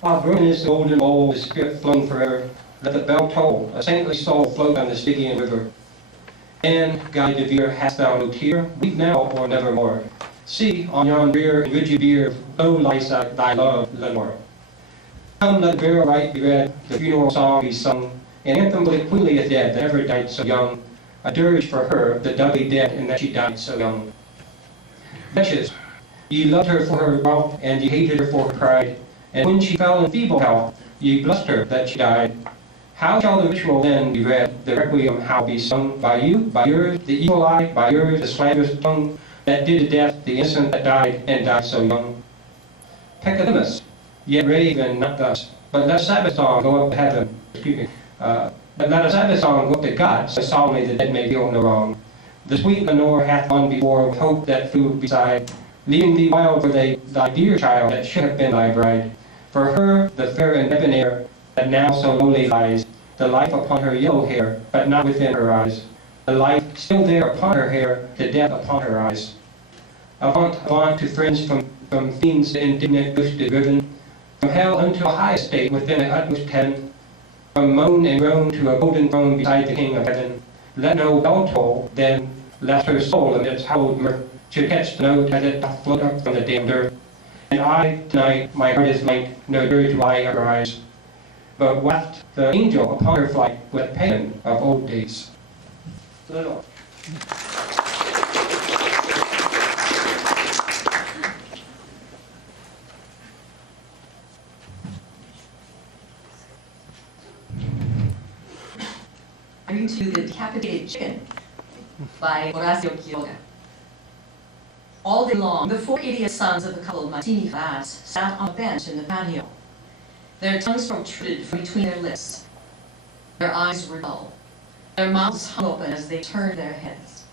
While broken is the golden bowl, the spirit flown forever, let the bell toll, a saintly soul float on the Stygian river. And, Guy de Vere, hast thou no tear? Weep now or nevermore. See, on yon drear and rigid bier, low lies thy love, Lenore. Come, let the burial rite be read, the funeral song be sung, an anthem for the queenliest dead that ever died so young, a dirge for her, the doubly dead, in that she died so young. Wretches, ye loved her for her wealth, and ye hated her for her pride, and when she fell in feeble health, ye blessed her that she died. How shall the ritual then be read, the requiem how be sung, by you, by yours, the evil eye, by yours, the slanderous tongue, that did to death the innocent that died, and died so young? Peccavimus, yet rave and not thus, but let a Sabbath song go up to heaven, but let a Sabbath song go up to God, so solemnly the dead may feel no wrong. The sweet Lenore hath gone before, with hope that flew beside, leaving thee wild for thy dear child that should have been thy bride. For her, the fair and debonair, that now so lowly lies, the life upon her yellow hair, but not within her eyes. The life still there upon her hair, the death upon her eyes. Avant, avant to friends from fiends to indignant ghosted driven, from hell unto a high estate within an utmost heaven, from moan and groan to a golden throne beside the King of heaven. Let no bell toll, then, lest her soul in its hallowed mirth should catch the note as it doth float up from the damned earth. And I, tonight, my heart is light, no dirge do I ever rise, but waft the angel upon her flight with paean of old days. Little. I'm reading to you The Decapitated Chicken by Horacio Quiroga. All day long, the four idiot sons of the couple Mazzini class sat on a bench in the patio. Their tongues protruded from between their lips. Their eyes were dull. Their mouths hung open as they turned their heads.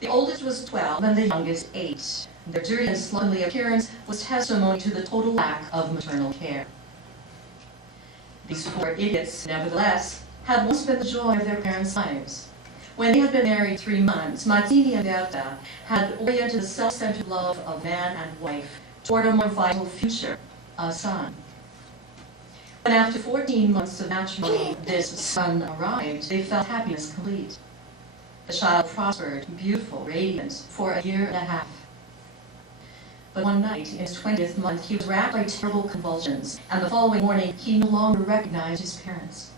The oldest was 12 and the youngest 8. Their dirty and slovenly appearance was testimony to the total lack of maternal care. These four idiots, nevertheless, had once been the joy of their parents' lives. When they had been married 3 months, Mazzini and Berta had oriented the self-centered love of man and wife toward a more vital future, a son. When after 14 months of matrimony, this son arrived, they felt happiness complete. The child prospered, beautiful, radiant, for a year and a half. But one night, in his 20th month, he was racked by terrible convulsions, and the following morning, he no longer recognized his parents.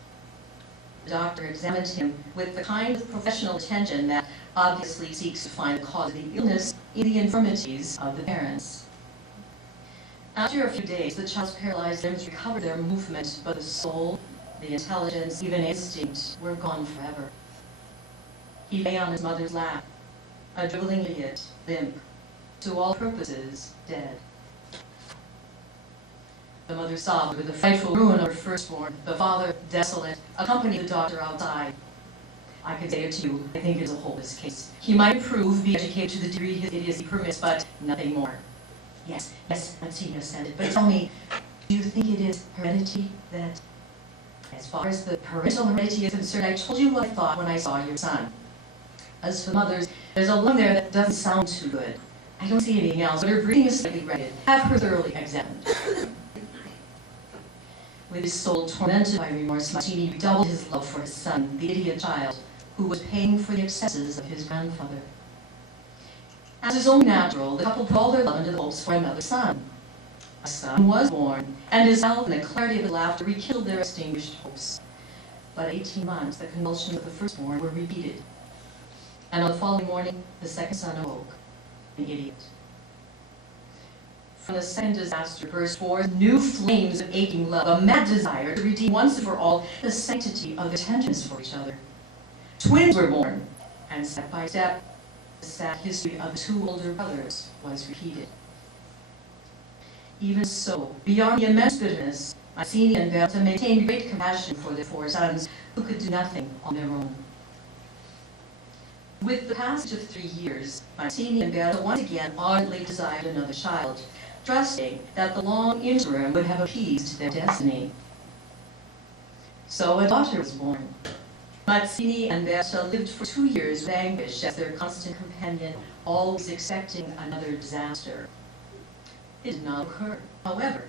The doctor examined him with the kind of professional attention that obviously seeks to find the cause of the illness in the infirmities of the parents. After a few days, the child's paralyzed limbs recovered their movement, but the soul, the intelligence, even instinct, were gone forever. He lay on his mother's lap, a dribbling idiot, limp, to all purposes, dead. The mother sobbed with the frightful ruin of her firstborn. The father, desolate, accompanied the doctor outside. I can say it to you, I think it is a hopeless case. He might improve, be educated to the degree his idiocy permits, but nothing more. Yes, Mazzini assented. But tell me, do you think it is heredity that... As far as the parental heredity is concerned, I told you what I thought when I saw your son. As for mothers, there's a lung there that doesn't sound too good. I don't see anything else, but her breathing is slightly ragged. Have her thoroughly examined. With his soul tormented by remorse, Mazzini redoubled his love for his son, the idiot child, who was paying for the excesses of his grandfather. As is only natural, the couple put all their love into the hopes for another son. A son was born, and his health and the clarity of his laughter rekindled their extinguished hopes. But at 18 months, the convulsions of the firstborn were repeated. And on the following morning, the second son awoke, an idiot. From the second disaster burst forth new flames of aching love, a mad desire to redeem once and for all the sanctity of their tenderness for each other. Twins were born, and step by step, the sad history of the two older brothers was repeated. Even so, beyond the immense bitterness, Mazzini and Berta maintained great compassion for their 4 sons, who could do nothing on their own. With the passage of 3 years, Mazzini and Berta once again ardently desired another child, trusting that the long interim would have appeased their destiny. So a daughter was born. Mazzini and Berta lived for 2 years with anguish as their constant companion, always expecting another disaster. It did not occur. However,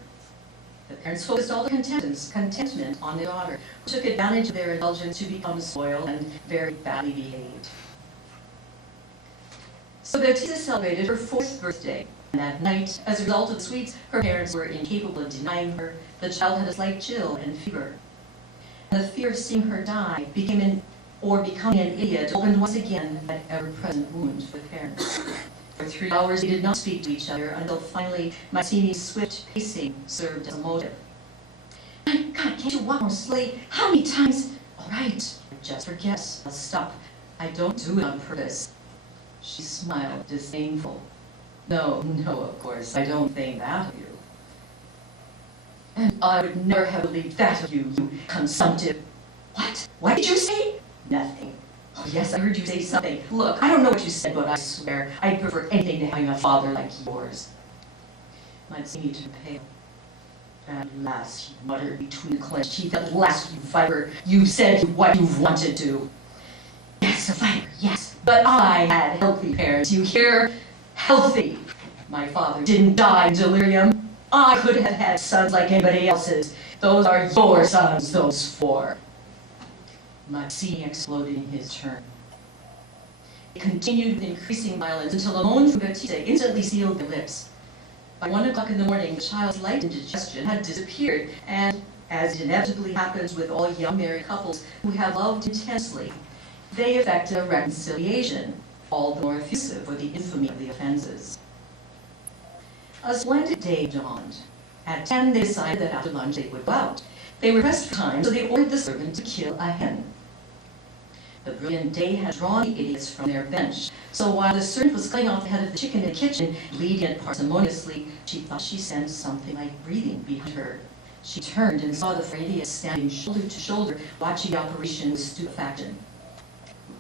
The parents focused all their contentment on their daughter, who took advantage of their indulgence to become spoiled and very badly behaved. So Bertisa celebrated her 4th birthday, and that night, as a result of the sweets her parents were incapable of denying her, the child had a slight chill and fever. And the fear of seeing her die, becoming an idiot, opened once again that ever-present wound for the parents. For 3 hours, they did not speak to each other until finally Mazzini's swift pacing served as a motive. My God, can't you walk more slowly? How many times? All right, just forget. I'll stop. I don't do it on purpose. She smiled, disdainful. No, of course, I don't think that of you. And I would never have believed that of you, you consumptive. What? What did you say? Nothing. Oh, yes, I heard you say something. Look, I don't know what you said, but I swear I'd prefer anything to having a father like yours. Mazzini turned pale. At last, he muttered between clenched teeth, at last, you fighter, you said what you wanted to. Yes, a fighter, yes. But I had healthy parents, you hear? Healthy. My father didn't die in delirium. I could have had sons like anybody else's. Those are your sons, those 4. Mazzini exploded in his turn. It continued with increasing violence until a moan from Bertisa instantly sealed their lips. By 1 o'clock in the morning, the child's light indigestion had disappeared, and, as inevitably happens with all young married couples who have loved intensely, they effected a reconciliation, all the more effusive for the infamy of the offenses. A splendid day dawned. At 10, they decided that after lunch they would go out. They were pressed for time, so they ordered the servant to kill a hen. The brilliant day had drawn the idiots from their bench, so while the servant was cutting off the head of the chicken in the kitchen, bleeding it parsimoniously, she thought she sensed something like breathing behind her. She turned and saw the 4 idiots standing shoulder to shoulder, watching the operation with stupefaction.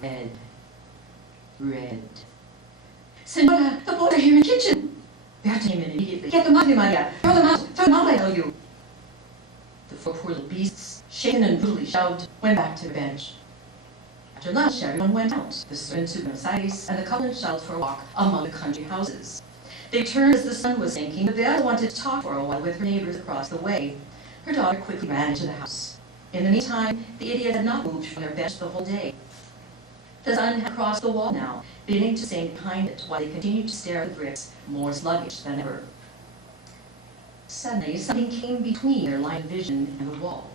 Red. Senora, the boys are here in the kitchen. Berta came in immediately. Get them out, Maria. Throw them out, I tell you. The 4 poor little beasts, shaken and brutally shoved, went back to the bench. After lunch, everyone went out, the servant to Buenos Aires, and the couple and child for a walk among the country houses. They turned as the sun was sinking, but Berta wanted to talk for a while with her neighbors across the way. Her daughter quickly ran into the house. In the meantime, the idiot had not moved from their bench the whole day. The sun had crossed the wall now, beginning to sink behind it, while they continued to stare at the bricks, more sluggish than ever. Suddenly, something came between their line of vision and the wall.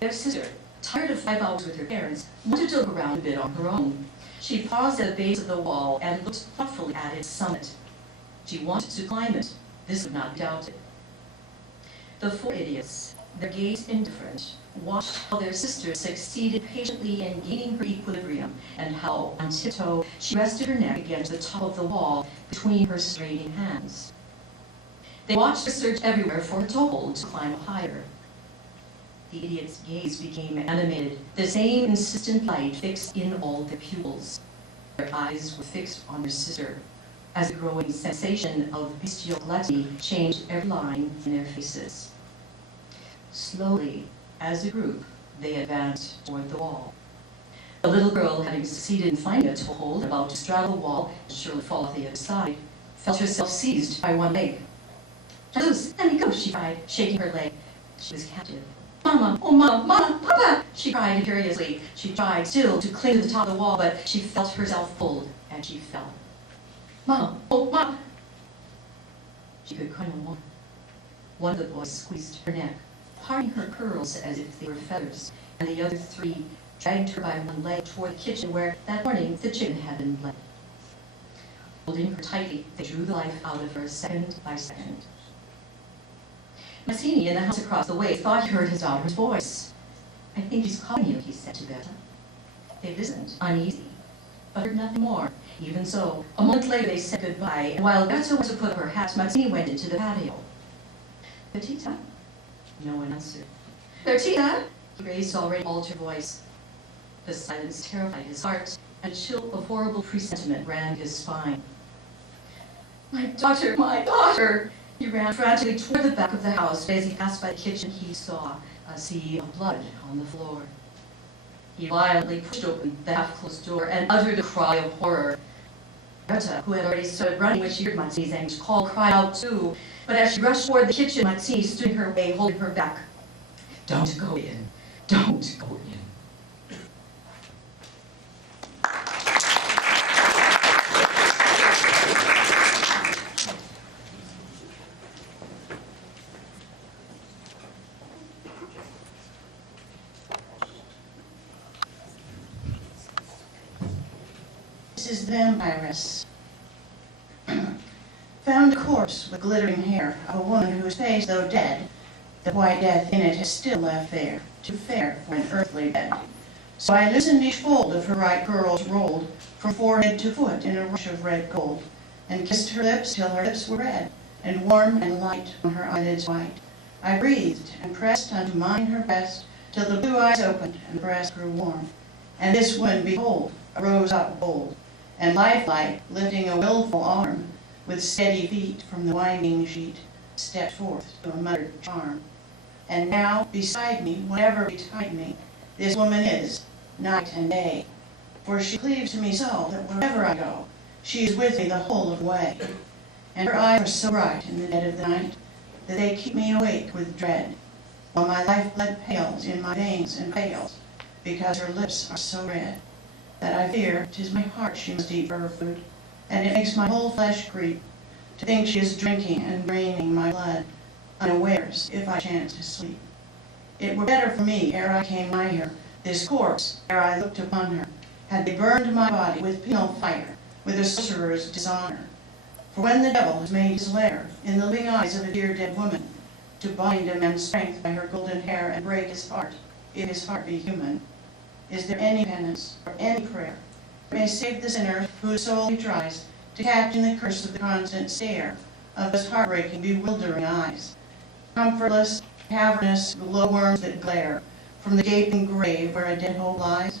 Their sister, tired of 5 hours with her parents, wanted to look around a bit on her own. She paused at the base of the wall and looked thoughtfully at its summit. She wanted to climb it. This would not be doubted. The 4 idiots, their gaze indifferent, watched how their sister succeeded patiently in gaining her equilibrium, and how, on tiptoe, she rested her neck against the top of the wall between her straining hands. They watched her search everywhere for a toehold to climb higher. The idiot's gaze became animated, the same insistent light fixed in all their pupils. Their eyes were fixed on their sister, as a growing sensation of bestial gluttony changed every line in their faces. Slowly, as a group, they advanced toward the wall. The little girl, having succeeded in finding a toehold, about to straddle the wall and surely fall off the other side, felt herself seized by one leg. "Loose, let me go," she cried, shaking her leg. She was captive. "Mama, oh Mama, Papa!" she cried imperiously. She tried still to cling to the top of the wall, but she felt herself pulled, and she fell. "Mama, oh Mama!" She could cry no more. One of the boys squeezed her neck, parting her curls as if they were feathers, and the other 3 dragged her by one leg toward the kitchen where, that morning, the chicken had been bled. Holding her tightly, they drew the life out of her second by second. Mazzini, in the house across the way, thought he heard his daughter's voice. "I think he's calling you," he said to Berta. They listened, uneasy, but heard nothing more. Even so, a moment later they said goodbye, and while Berta went to put up her hat, Mazzini went into the patio. "Bertita?" No one answered. "Bertita?" He raised his already altered voice. The silence terrified his heart, and a chill of horrible presentiment ran his spine. "My daughter, my daughter!" He ran frantically toward the back of the house, but as he passed by the kitchen, he saw a sea of blood on the floor. He violently pushed open the half-closed door and uttered a cry of horror. Berta, who had already started running when she heard Matsini's anxious call, cried out too. But as she rushed toward the kitchen, Matsini stood in her way, holding her back. "Don't go in. Don't go in." This is the vampiress. Found a corpse with glittering hair of a woman whose face, though dead, the white death in it has still left there, too fair for an earthly bed. So I loosened each fold of her right curls rolled from forehead to foot in a rush of red gold, and kissed her lips till her lips were red, and warm and light on her eyelids white. I breathed and pressed unto mine her breast, till the blue eyes opened and the breast grew warm. And this woman, behold, arose up bold, and lifelike, lifting a willful arm, with steady feet from the winding sheet, stepped forth to a muttered charm. And now, beside me, whatever betide me, this woman is, night and day. For she cleaves to me so, that wherever I go, she is with me the whole of the way. And her eyes are so bright in the dead of the night, that they keep me awake with dread, while my lifeblood pales in my veins and fails, because her lips are so red, that I fear 'tis my heart she must eat for her food, and it makes my whole flesh creep, to think she is drinking and draining my blood, unawares, if I chance to sleep. It were better for me, ere I came nigh her, this corpse, ere I looked upon her, had they burned my body with penal fire, with a sorcerer's dishonor. For when the devil has made his lair in the living eyes of a dear dead woman, to bind a man's strength by her golden hair and break his heart, if his heart be human, is there any penance or any prayer that may save the sinner whose soul he tries to catch in the curse of the constant stare of his heartbreaking, bewildering eyes? Comfortless, cavernous glowworms that glare from the gaping grave where a dead hope lies?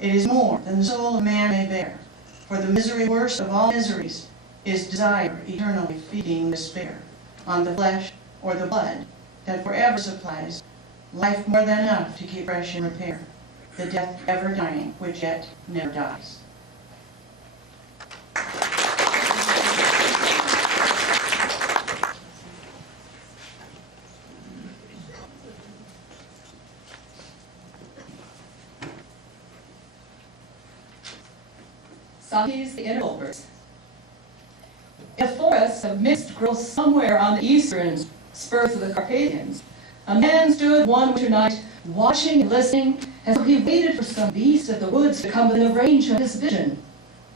It is more than the soul of man may bear, for the misery worst of all miseries is desire eternally feeding despair on the flesh or the blood that forever supplies life more than enough to keep fresh in repair, the death ever dying which yet never dies. Saki's The Interlopers. In a forest of mist growth somewhere on the eastern spurs of the Carpathians, a man stood one winter night, watching and listening, as though he waited for some beast of the woods to come within the range of his vision,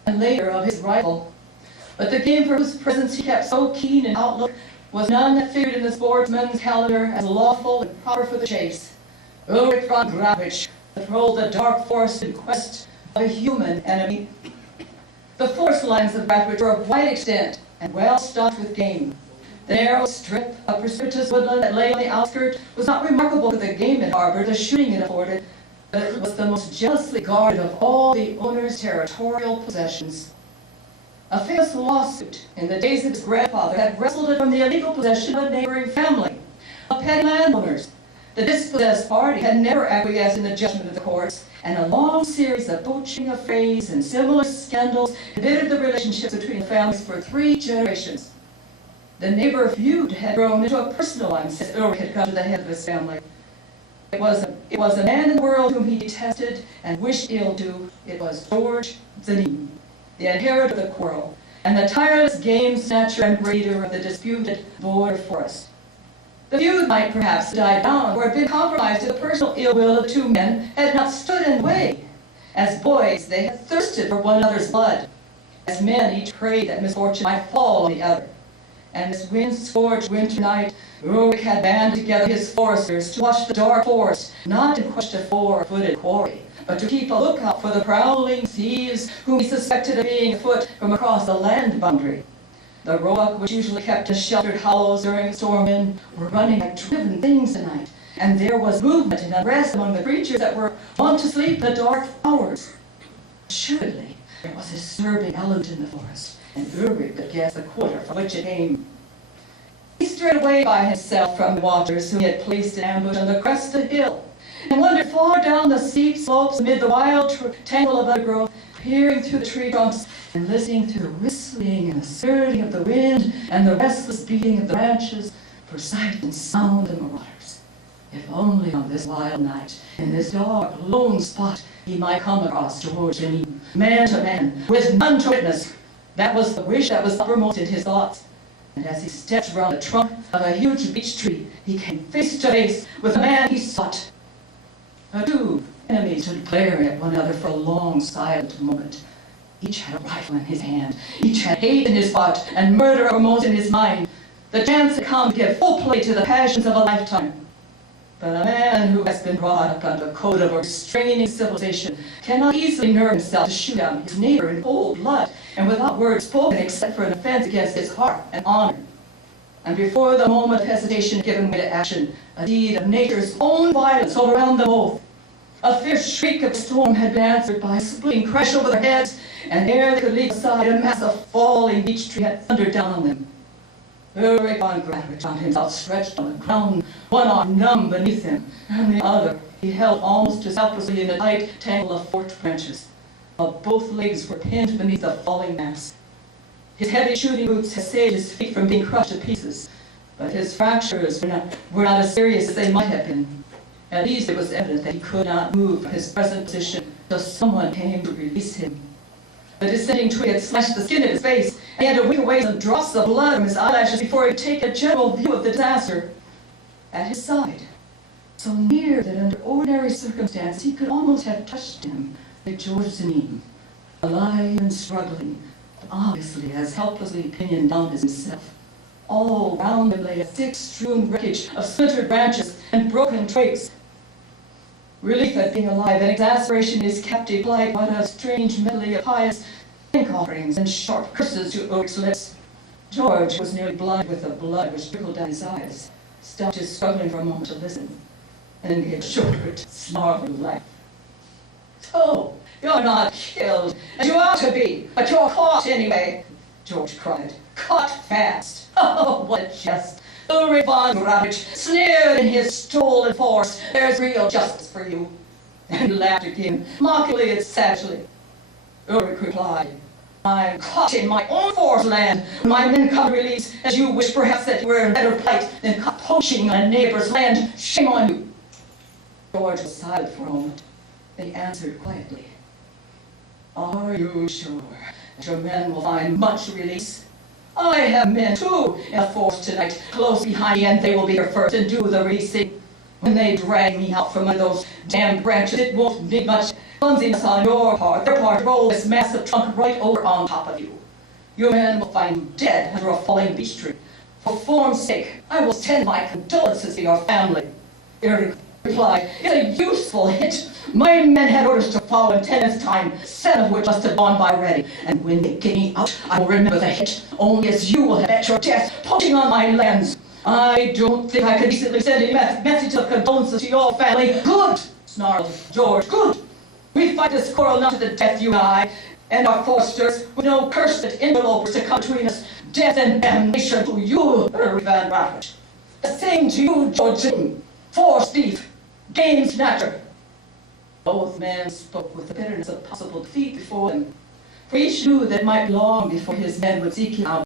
and later of his rifle. But the game for whose presence he kept so keen an outlook was none that figured in the sportsman's calendar as lawful and proper for the chase. Ulrich von Gravitch patrolled the dark forest in quest of a human enemy. The forest lands of Gravitch were of wide extent and well stocked with game. The narrow strip of precipitous woodland that lay on the outskirts was not remarkable for the game it harbored, the shooting it afforded, but it was the most jealously guarded of all the owner's territorial possessions. A famous lawsuit in the days of his grandfather had wrestled it from the illegal possession of a neighboring family, of petty landowners. The dispossessed party had never acquiesced in the judgment of the courts, and a long series of poaching affrays and similar scandals embittered the relationships between the families for 3 generations. The neighbor feud had grown into a personal one since Ulrich had come to the head of his family. It was a man in the world whom he detested and wished ill to. It was George Zanin, the inheritor of the quarrel, and the tireless game snatcher and raider of the disputed border forest. The feud might perhaps die down or have been compromised if the personal ill will of 2 men had not stood in the way. As boys, they had thirsted for one another's blood. As men, each prayed that misfortune might fall on the other. And this wind-scorched winter night, Ulrich had banded together his foresters to watch the dark forest, not in quest of 4-footed quarry, but to keep a lookout for the prowling thieves whom he suspected of being afoot from across the land boundary. The roebuck, which usually kept in sheltered hollows during a storm wind, were running like driven things tonight, and there was movement and unrest among the creatures that were wont to sleep in the dark hours. Assuredly, there was a disturbing element in the forest, and Ulrich could guess the quarter from which it came. He strayed away by himself from the watchers whom he had placed in ambush on the crest of the hill, and wandered far down the steep slopes amid the wild tangle of undergrowth, peering through the tree trunks, and listening to the whistling and the surging of the wind and the restless beating of the branches for sight and sound of the marauders. If only on this wild night, in this dark, lone spot, he might come across George Deneen, man to man, with none to witness. That was the wish that was uppermost in his thoughts. And as he stepped round the trunk of a huge beech tree, he came face to face with the man he sought. The two enemies stood glaring at one another for a long, silent moment. Each had a rifle in his hand. Each had hate in his heart and murder uppermost in his mind. The chance had come to give full play to the passions of a lifetime. But a man who has been brought up under a code of restraining civilization cannot easily nerve himself to shoot down his neighbor in cold blood and without words spoken except for an offense against his heart and honor. And before the moment of hesitation had given way to action, a deed of nature's own violence overwhelmed them both. A fierce shriek of storm had been answered by a splitting crash over their heads, and ere they could leap aside, a mass of falling beech tree had thundered down on them. Ulrich von Gradwitz found himself stretched on the ground, one arm numb beneath him, and the other he held almost as helplessly in a tight tangle of forked branches, while both legs were pinned beneath the falling mass. His heavy shooting boots had saved his feet from being crushed to pieces, but his fractures were not as serious as they might have been. At least it was evident that he could not move from his present position till someone came to release him. The descending tree had slashed the skin of his face, and he had to wink away some drops of blood from his eyelashes before he could take a general view of the disaster. At his side, so near that under ordinary circumstances he could almost have touched him, lay George Deneen, alive and struggling, obviously as helplessly pinioned down as himself. All round him lay a thick-strewn wreckage of splintered branches and broken twigs. Relief at being alive and exasperation in his captive plight brought a strange medley of pious thank offerings and sharp curses to Ulrich's lips. George was nearly blind with the blood which trickled down his eyes, stopped his struggling for a moment to listen, and then gave a short, snarling laugh. "So, you're not killed, as you ought to be, but you're caught anyway," George cried. "Caught fast. Oh, what a jest. Ulrich von Gradwitz sneered in his stolen force. There's real justice for you." And he laughed again, mockingly and savagely. Ulrich replied, "I'm caught in my own forest land. When my men come to release, as you wish perhaps that you were in better plight than caught poaching on a neighbor's land. Shame on you." George was silent for a moment. Then he answered quietly, "Are you sure that your men will find much release? I have men, too, in the forest tonight, close behind me, and they will be here first and do the releasing. When they drag me out from under those damned branches, it won't need much clumsiness on your part. Their part to roll this massive trunk right over on top of you. Your men will find you dead under a falling beech tree. For form's sake, I will send my condolences to your family." Ulrich replied, "It's a useful hint. My men had orders to follow in 10 minutes' time, 7 of which must have gone by already. And when they get me out, I will remember the hit, only as you will have met your death poaching on my lands. I don't think I can decently send a message of condolences to your family." "Good!" snarled George. "Good! We fight this quarrel not to the death, you and I, and our foresters, with no cursed interlopers to come between us. Death and damnation to you, Ulrich von Gradwitz. The same to you, George Deneen, forest thief, game snatcher." Both men spoke with the bitterness of possible defeat before them, for each knew that it might be long before his men would seek him out.